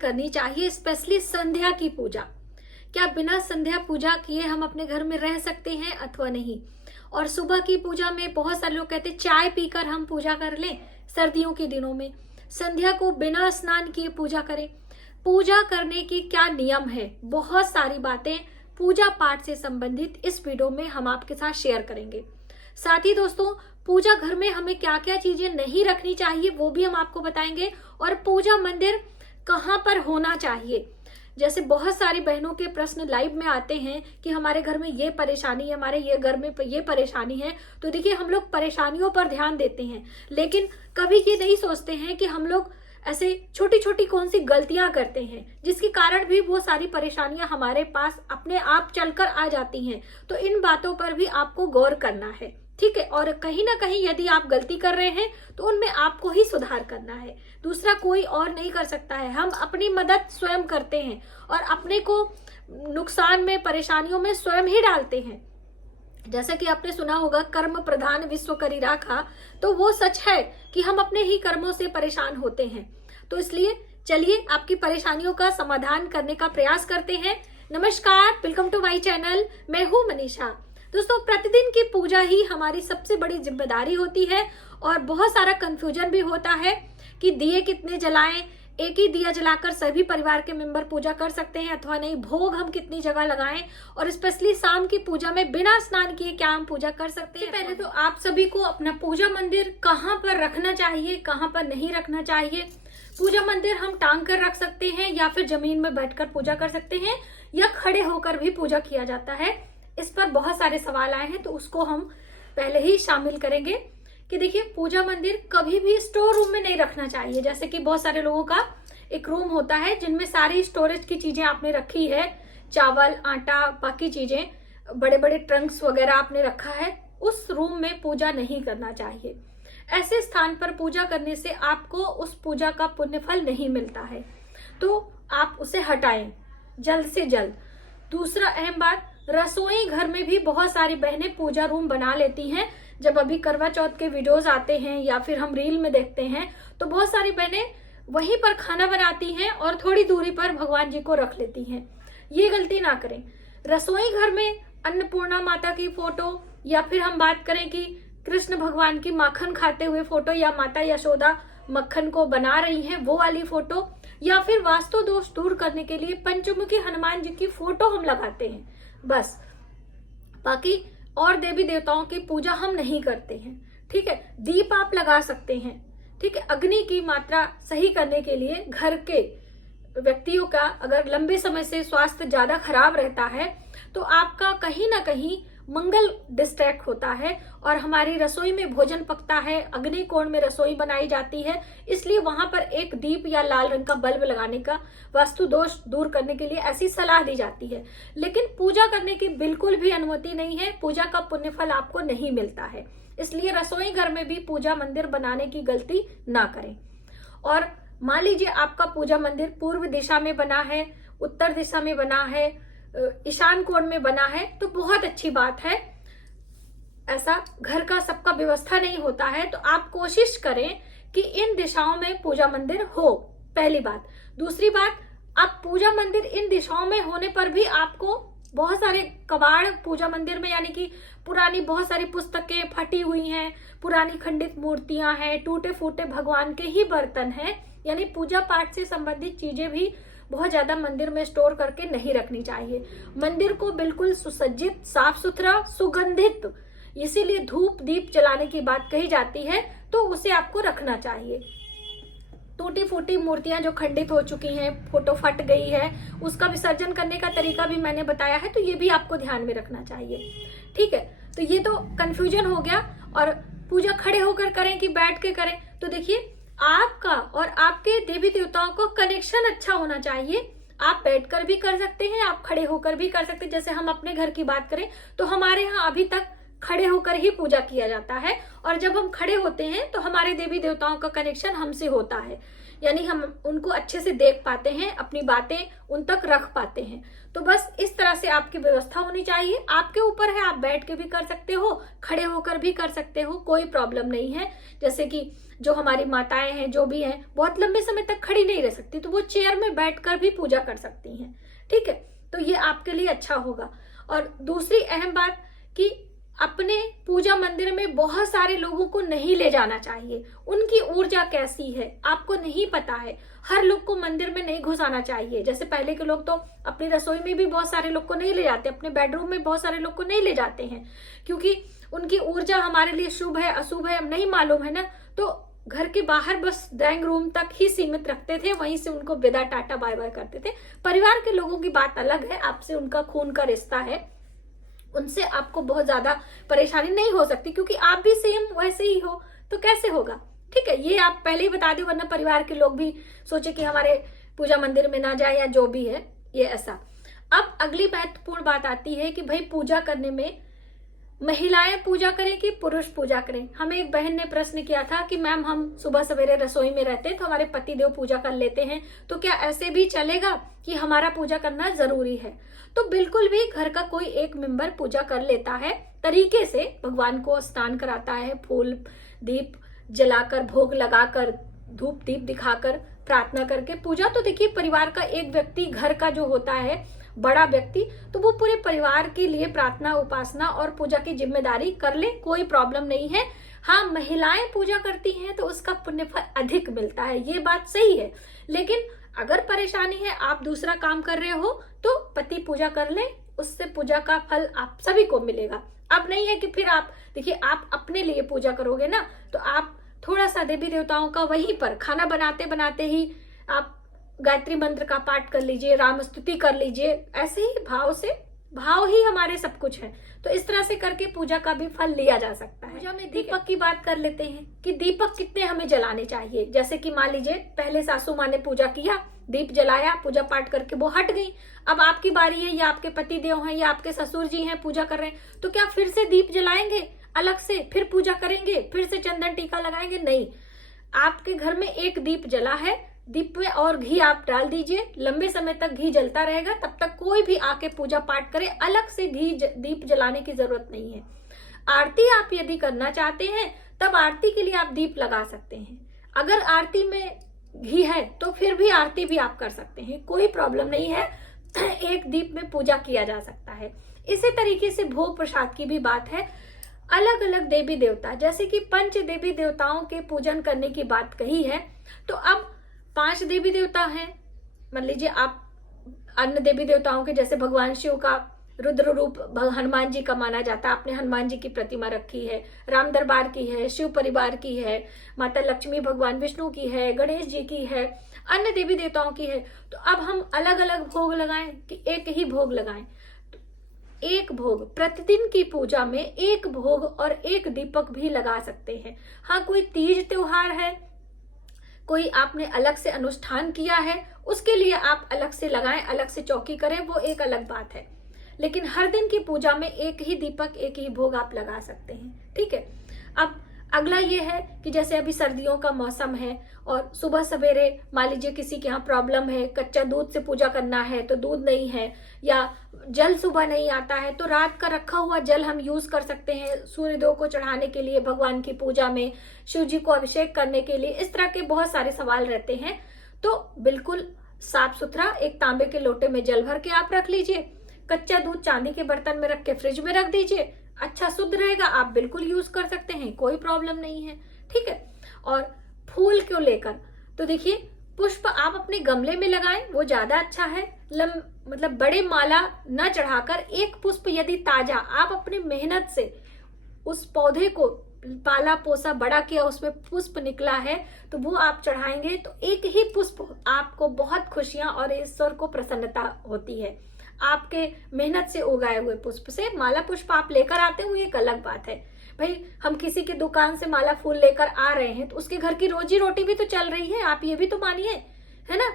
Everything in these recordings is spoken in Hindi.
करनी चाहिए, स्पेशली संध्या की पूजा। क्या बिना संध्या पूजा किए हम अपने घर में रह सकते हैं अथवा नहीं? और सुबह की पूजा में बहुत सारे लोग कहते हैं चाय पीकर हम पूजा कर लें, सर्दियों के दिनों में संध्या को बिना स्नान किए पूजा करें। पूजा करने की क्या नियम है, बहुत सारी बातें पूजा पाठ से संबंधित इस वीडियो में हम आपके साथ शेयर करेंगे। साथ ही दोस्तों, पूजा घर में हमें क्या क्या चीजें नहीं रखनी चाहिए वो भी हम आपको बताएंगे, और पूजा मंदिर कहाँ पर होना चाहिए। जैसे बहुत सारी बहनों के प्रश्न लाइव में आते हैं कि हमारे घर में ये परेशानी है, हमारे ये घर में ये परेशानी है। तो देखिए, हम लोग परेशानियों पर ध्यान देते हैं, लेकिन कभी ये नहीं सोचते हैं कि हम लोग ऐसे छोटी छोटी कौन सी गलतियां करते हैं जिसके कारण भी वो सारी परेशानियां हमारे पास अपने आप चलकर आ जाती हैं। तो इन बातों पर भी आपको गौर करना है, ठीक है। और कहीं ना कहीं यदि आप गलती कर रहे हैं तो उनमें आपको ही सुधार करना है, दूसरा कोई और नहीं कर सकता है। हम अपनी मदद स्वयं करते हैं और अपने को नुकसान में, परेशानियों में स्वयं ही डालते हैं। जैसा कि आपने सुना होगा, कर्म प्रधान विश्व करी राखा, तो वो सच है कि हम अपने ही कर्मों से परेशान होते हैं। तो इसलिए चलिए आपकी परेशानियों का समाधान करने का प्रयास करते हैं। नमस्कार, वेलकम टू माय चैनल, मैं हूँ मनीषा। दोस्तों, प्रतिदिन की पूजा ही हमारी सबसे बड़ी जिम्मेदारी होती है और बहुत सारा कंफ्यूजन भी होता है कि दिए कितने जलाएं, एक ही दिया जलाकर सभी परिवार के मेंबर पूजा कर सकते हैं अथवा नहीं, भोग हम कितनी जगह लगाएं, और स्पेशली शाम की पूजा में बिना स्नान किए क्या हम पूजा कर सकते हैं। पहले तो आप सभी को अपना पूजा मंदिर कहाँ पर रखना चाहिए, कहाँ पर नहीं रखना चाहिए। पूजा मंदिर हम टांग कर रख सकते हैं या फिर जमीन में बैठकर पूजा कर सकते हैं, या खड़े होकर भी पूजा किया जाता है। इस पर बहुत सारे सवाल आए हैं, तो उसको हम पहले ही शामिल करेंगे कि देखिए, पूजा मंदिर कभी भी स्टोर रूम में नहीं रखना चाहिए। जैसे कि बहुत सारे लोगों का एक रूम होता है जिनमें सारी स्टोरेज की चीजें आपने रखी है, चावल, आटा, बाकी चीजें, बड़े बड़े ट्रंक्स वगैरह आपने रखा है, उस रूम में पूजा नहीं करना चाहिए। ऐसे स्थान पर पूजा करने से आपको उस पूजा का पुण्य फल नहीं मिलता है, तो आप उसे हटाएं जल्द से जल्द। दूसरा अहम बात, रसोई घर में भी बहुत सारी बहनें पूजा रूम बना लेती हैं। जब अभी करवा चौथ के वीडियोस आते हैं या फिर हम रील में देखते हैं, तो बहुत सारी बहनें वहीं पर खाना बनाती हैं और थोड़ी दूरी पर भगवान जी को रख लेती हैं। ये गलती ना करें। रसोई घर में अन्नपूर्णा माता की फोटो, या फिर हम बात करें कि कृष्ण भगवान की माखन खाते हुए फोटो, या माता यशोदा मक्खन को बना रही हैं वो वाली फोटो, या फिर वास्तु दोष दूर करने के लिए पंचमुखी हनुमान जी की फोटो हम लगाते हैं, बस। बाकी और देवी देवताओं की पूजा हम नहीं करते हैं, ठीक है। दीप आप लगा सकते हैं, ठीक है। अग्नि की मात्रा सही करने के लिए घर के व्यक्तियों का अगर लंबे समय से स्वास्थ्य ज्यादा खराब रहता है तो आपका कहीं ना कहीं मंगल डिस्ट्रैक्ट होता है, और हमारी रसोई में भोजन पकता है, अग्नि कोण में रसोई बनाई जाती है, इसलिए वहां पर एक दीप या लाल रंग का बल्ब लगाने का वास्तु दोष दूर करने के लिए ऐसी सलाह दी जाती है। लेकिन पूजा करने की बिल्कुल भी अनुमति नहीं है, पूजा का पुण्य फल आपको नहीं मिलता है। इसलिए रसोई घर में भी पूजा मंदिर बनाने की गलती ना करें। और मान लीजिए आपका पूजा मंदिर पूर्व दिशा में बना है, उत्तर दिशा में बना है, ईशान कोण में बना है, तो बहुत अच्छी बात है। ऐसा घर का सबका व्यवस्था नहीं होता है, तो आप कोशिश करें कि इन दिशाओं में पूजा मंदिर हो, पहली बात। दूसरी बात, आप पूजा मंदिर इन दिशाओं में होने पर भी आपको बहुत सारे कबाड़ पूजा मंदिर में, यानी कि पुरानी बहुत सारी पुस्तकें फटी हुई हैं, पुरानी खंडित मूर्तियां हैं, टूटे फूटे भगवान के ही बर्तन हैं, यानी पूजा पाठ से संबंधित चीजें भी बहुत ज्यादा मंदिर में स्टोर करके नहीं रखनी चाहिए। मंदिर को बिल्कुल सुसज्जित, साफ सुथरा, सुगंधित, इसीलिए धूप दीप जलाने की बात कही जाती है, तो उसे आपको रखना चाहिए। टूटी फूटी मूर्तियां जो खंडित हो चुकी हैं, फोटो फट गई है, उसका विसर्जन करने का तरीका भी मैंने बताया है, तो ये भी आपको ध्यान में रखना चाहिए, ठीक है। तो ये तो कंफ्यूजन हो गया। और पूजा खड़े होकर करें कि बैठ के करें, तो देखिए, आपका और आपके देवी देवताओं को कनेक्शन अच्छा होना चाहिए। आप बैठकर भी कर सकते हैं, आप खड़े होकर भी कर सकते हैं। जैसे हम अपने घर की बात करें तो हमारे यहाँ अभी तक खड़े होकर ही पूजा किया जाता है, और जब हम खड़े होते हैं तो हमारे देवी देवताओं का कनेक्शन हमसे होता है, यानी हम उनको अच्छे से देख पाते हैं, अपनी बातें उन तक रख पाते हैं। तो बस इस तरह से आपकी व्यवस्था होनी चाहिए। आपके ऊपर है, आप बैठ के भी कर सकते हो, खड़े होकर भी कर सकते हो, कोई प्रॉब्लम नहीं है। जैसे कि जो हमारी माताएं हैं, जो भी हैं, बहुत लंबे समय तक खड़ी नहीं रह सकती, तो वो चेयर में बैठकर भी पूजा कर सकती हैं। ठीक है, तो ये आपके लिए अच्छा होगा। और दूसरी अहम बात कि अपने पूजा मंदिर में बहुत सारे लोगों को नहीं ले जाना चाहिए। उनकी ऊर्जा कैसी है आपको नहीं पता है। हर लोग को मंदिर में नहीं घुसाना चाहिए। जैसे पहले के लोग तो अपनी रसोई में भी बहुत सारे लोग को नहीं ले जाते, अपने बेडरूम में बहुत सारे लोग को नहीं ले जाते हैं, क्योंकि उनकी ऊर्जा हमारे लिए शुभ है अशुभ है नहीं मालूम है ना। तो घर के बाहर बस ड्राइंग रूम तक ही सीमित रखते थे, वहीं से उनको विदा टाटा बाय बाय करते थे। परिवार के लोगों की बात अलग है, आपसे उनका खून का रिश्ता है, उनसे आपको बहुत ज्यादा परेशानी नहीं हो सकती, क्योंकि आप भी सेम वैसे ही हो, तो कैसे होगा। ठीक है, ये आप पहले ही बता दो, वरना परिवार के लोग भी सोचे कि हमारे पूजा मंदिर में ना जाए या जो भी है ये ऐसा। अब अगली महत्वपूर्ण बात आती है कि भाई पूजा करने में महिलाएं पूजा करें कि पुरुष पूजा करें। हमें एक बहन ने प्रश्न किया था कि मैम हम सुबह सवेरे रसोई में रहते हैं तो हमारे पति देव पूजा कर लेते हैं, तो क्या ऐसे भी चलेगा कि हमारा पूजा करना जरूरी है? तो बिल्कुल भी, घर का कोई एक मेंबर पूजा कर लेता है तरीके से, भगवान को स्नान कराता है, फूल दीप जलाकर, भोग लगाकर, धूप दीप दिखाकर, प्रार्थना करके पूजा। तो देखिए, परिवार का एक व्यक्ति, घर का जो होता है बड़ा व्यक्ति, तो वो पूरे परिवार के लिए प्रार्थना उपासना और पूजा की जिम्मेदारी कर ले, कोई प्रॉब्लम नहीं है। हाँ, महिलाएं पूजा करती हैं तो उसका पुण्यफल अधिक मिलता है, ये बात सही है। लेकिन अगर परेशानी है, आप दूसरा काम कर रहे हो, तो पति पूजा कर ले, उससे पूजा का फल आप सभी को मिलेगा। अब नहीं है कि फिर आप देखिए, आप अपने लिए पूजा करोगे ना, तो आप थोड़ा सा देवी देवताओं का वहीं पर खाना बनाते बनाते ही आप गायत्री मंत्र का पाठ कर लीजिए, राम स्तुति कर लीजिए, ऐसे ही भाव से, भाव ही हमारे सब कुछ है। तो इस तरह से करके पूजा का भी फल लिया जा सकता है। पूजा में दीपक की बात कर लेते हैं कि दीपक कितने हमें जलाने चाहिए। जैसे कि मान लीजिए, पहले सासू माँ ने पूजा किया, दीप जलाया, पूजा पाठ करके वो हट गई, अब आपकी बारी है, या आपके पति देव हैं या आपके ससुर जी हैं पूजा कर रहे हैं, तो क्या फिर से दीप जलाएंगे अलग से, फिर पूजा करेंगे, फिर से चंदन टीका लगाएंगे? नहीं, आपके घर में एक दीप जला है, दीप में और घी आप डाल दीजिए, लंबे समय तक घी जलता रहेगा, तब तक कोई भी आके पूजा पाठ करे, अलग से दीप जलाने की जरूरत नहीं है। आरती आप यदि करना चाहते हैं, तब आरती के लिए आप दीप लगा सकते हैं। अगर आरती में घी है तो फिर भी आरती भी आप कर सकते हैं, कोई प्रॉब्लम नहीं है। एक दीप में पूजा किया जा सकता है। इसी तरीके से भोग प्रसाद की भी बात है। अलग अलग देवी देवता, जैसे कि पंच देवी देवताओं के पूजन करने की बात कही है, तो अब 5 देवी देवता हैं। मान लीजिए आप अन्य देवी देवताओं के, जैसे भगवान शिव का रुद्र रूप हनुमान जी का माना जाता है, आपने हनुमान जी की प्रतिमा रखी है, राम दरबार की है, शिव परिवार की है, माता लक्ष्मी भगवान विष्णु की है, गणेश जी की है, अन्य देवी देवताओं की है। तो अब हम अलग अलग भोग लगाएं कि एक ही भोग लगाएं? तो एक भोग, प्रतिदिन की पूजा में एक भोग और एक दीपक भी लगा सकते हैं। हाँ, कोई तीज त्योहार है, कोई आपने अलग से अनुष्ठान किया है, उसके लिए आप अलग से लगाएं, अलग से चौकी करें, वो एक अलग बात है। लेकिन हर दिन की पूजा में एक ही दीपक, एक ही भोग आप लगा सकते हैं। ठीक है, अब अगला ये है कि जैसे अभी सर्दियों का मौसम है और सुबह सवेरे मान लीजिए किसी के यहाँ प्रॉब्लम है, कच्चा दूध से पूजा करना है तो दूध नहीं है, या जल सुबह नहीं आता है, तो रात का रखा हुआ जल हम यूज कर सकते हैं सूर्यदेव को चढ़ाने के लिए, भगवान की पूजा में, शिव जी को अभिषेक करने के लिए। इस तरह के बहुत सारे सवाल रहते हैं। तो बिल्कुल साफ सुथरा एक तांबे के लोटे में जल भर के आप रख लीजिए, कच्चा दूध चांदी के बर्तन में रख के फ्रिज में रख दीजिए, अच्छा शुद्ध रहेगा, आप बिल्कुल यूज कर सकते हैं, कोई प्रॉब्लम नहीं है। ठीक है, और फूल को लेकर तो देखिए, पुष्प आप अपने गमले में लगाएं, वो ज्यादा अच्छा है। मतलब बड़े माला न चढ़ाकर एक पुष्प यदि ताजा आप अपनी मेहनत से उस पौधे को पाला पोसा बड़ा किया, उसमें पुष्प निकला है, तो वो आप चढ़ाएंगे, तो एक ही पुष्प आपको बहुत खुशियां और ईश्वर को प्रसन्नता होती है। आपके मेहनत से उगाए हुए पुष्प से माला पुष्प आप लेकर आते हो, एक अलग बात है। भाई हम किसी की दुकान से माला फूल लेकर आ रहे हैं तो उसके घर की रोजी रोटी भी तो चल रही है, आप ये भी तो मानिए, है ना।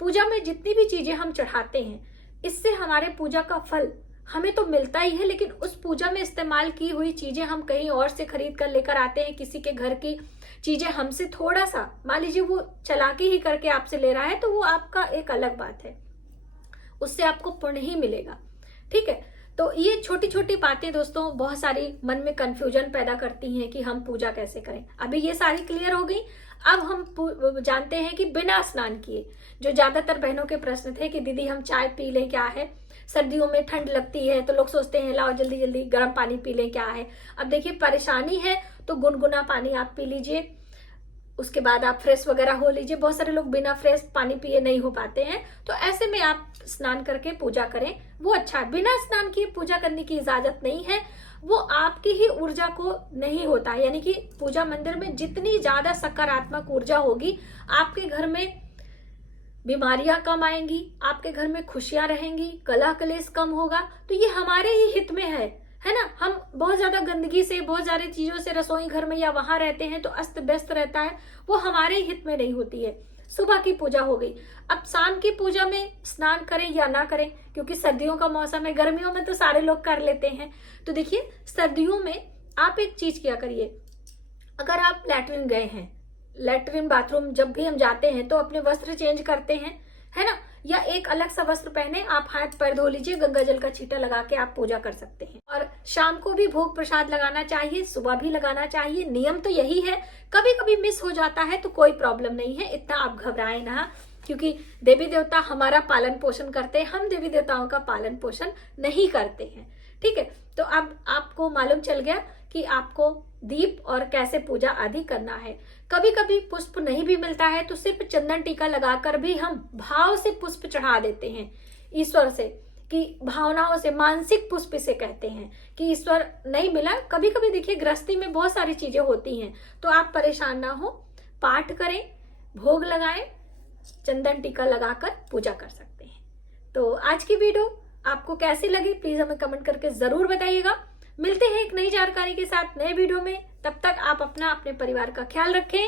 पूजा में जितनी भी चीजें हम चढ़ाते हैं, इससे हमारे पूजा का फल हमें तो मिलता ही है, लेकिन उस पूजा में इस्तेमाल की हुई चीजें हम कहीं और से खरीद कर लेकर आते हैं। किसी के घर की चीजें हमसे थोड़ा सा, मान लीजिए वो चालाकी ही करके आपसे ले रहा है, तो वो आपका एक अलग बात है, उससे आपको पुण्य ही मिलेगा। ठीक है, तो ये छोटी छोटी बातें दोस्तों बहुत सारी मन में कंफ्यूजन पैदा करती हैं कि हम पूजा कैसे करें। अभी ये सारी क्लियर हो गई। अब हम जानते हैं कि बिना स्नान किए, जो ज्यादातर बहनों के प्रश्न थे कि दीदी हम चाय पी लें, क्या है, सर्दियों में ठंड लगती है तो लोग सोचते हैं लाओ जल्दी जल्दी गर्म पानी पी लें, क्या है। अब देखिए परेशानी है तो गुनगुना पानी आप पी लीजिए, उसके बाद आप फ्रेश वगैरह हो लीजिए। बहुत सारे लोग बिना फ्रेश पानी पिए नहीं हो पाते हैं, तो ऐसे में आप स्नान करके पूजा करें, वो अच्छा है। बिना स्नान किए पूजा करने की इजाजत नहीं है, वो आपकी ही ऊर्जा को नहीं होता। यानी कि पूजा मंदिर में जितनी ज्यादा सकारात्मक ऊर्जा होगी, आपके घर में बीमारियां कम आएंगी, आपके घर में खुशियां रहेंगी, कलह कलेश कम होगा। तो ये हमारे ही हित में है ना। हम बहुत ज्यादा गंदगी से, बहुत सारी चीजों से रसोई घर में या वहां रहते हैं तो अस्त व्यस्त रहता है, वो हमारे हित में नहीं होती है। सुबह की पूजा हो गई। अब शाम की पूजा में स्नान करें या ना करें, क्योंकि सर्दियों का मौसम है, गर्मियों में तो सारे लोग कर लेते हैं। तो देखिए सर्दियों में आप एक चीज किया करिए, अगर आप लैट्रिन गए हैं, लैट्रिन बाथरूम जब भी हम जाते हैं तो अपने वस्त्र चेंज करते हैं, है ना, या एक अलग सा वस्त्र पहने, आप हाथ पैर धो लीजिए, गंगा जल का छींटा लगा के आप पूजा कर सकते हैं। और शाम को भी भोग प्रसाद लगाना चाहिए, सुबह भी लगाना चाहिए, नियम तो यही है। कभी कभी मिस हो जाता है तो कोई प्रॉब्लम नहीं है, इतना आप घबराएं ना, क्योंकि देवी देवता हमारा पालन पोषण करते हैं, हम देवी देवताओं का पालन पोषण नहीं करते हैं। ठीक है, तो अब आपको मालूम चल गया कि आपको दीप और कैसे पूजा आदि करना है। कभी कभी पुष्प नहीं भी मिलता है तो सिर्फ चंदन टीका लगाकर भी हम भाव से पुष्प चढ़ा देते हैं ईश्वर से, कि भावनाओं से, मानसिक पुष्प से कहते हैं कि ईश्वर नहीं मिला। कभी कभी देखिए गृहस्थी में बहुत सारी चीजें होती हैं, तो आप परेशान ना हो, पाठ करें, भोग लगाएं, चंदन टीका लगाकर पूजा कर सकते हैं। तो आज की वीडियो आपको कैसी लगी प्लीज हमें कमेंट करके जरूर बताइएगा। मिलते हैं एक नई जानकारी के साथ नए वीडियो में, तब तक आप अपना, अपने परिवार का ख्याल रखें।